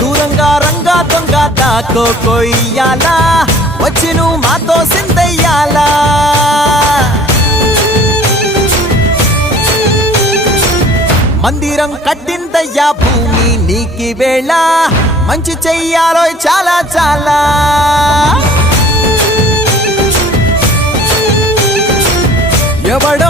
దూరంగా రంగా దొంగ దాకో కొయ్యాలా వచ్చి నువ్వు మాతో సిందయ్యాలా మందిరం కట్టిందయ్యా భూమి నీకి వేళ మంచి చెయ్యాలో చాలా చాలా ఎవడ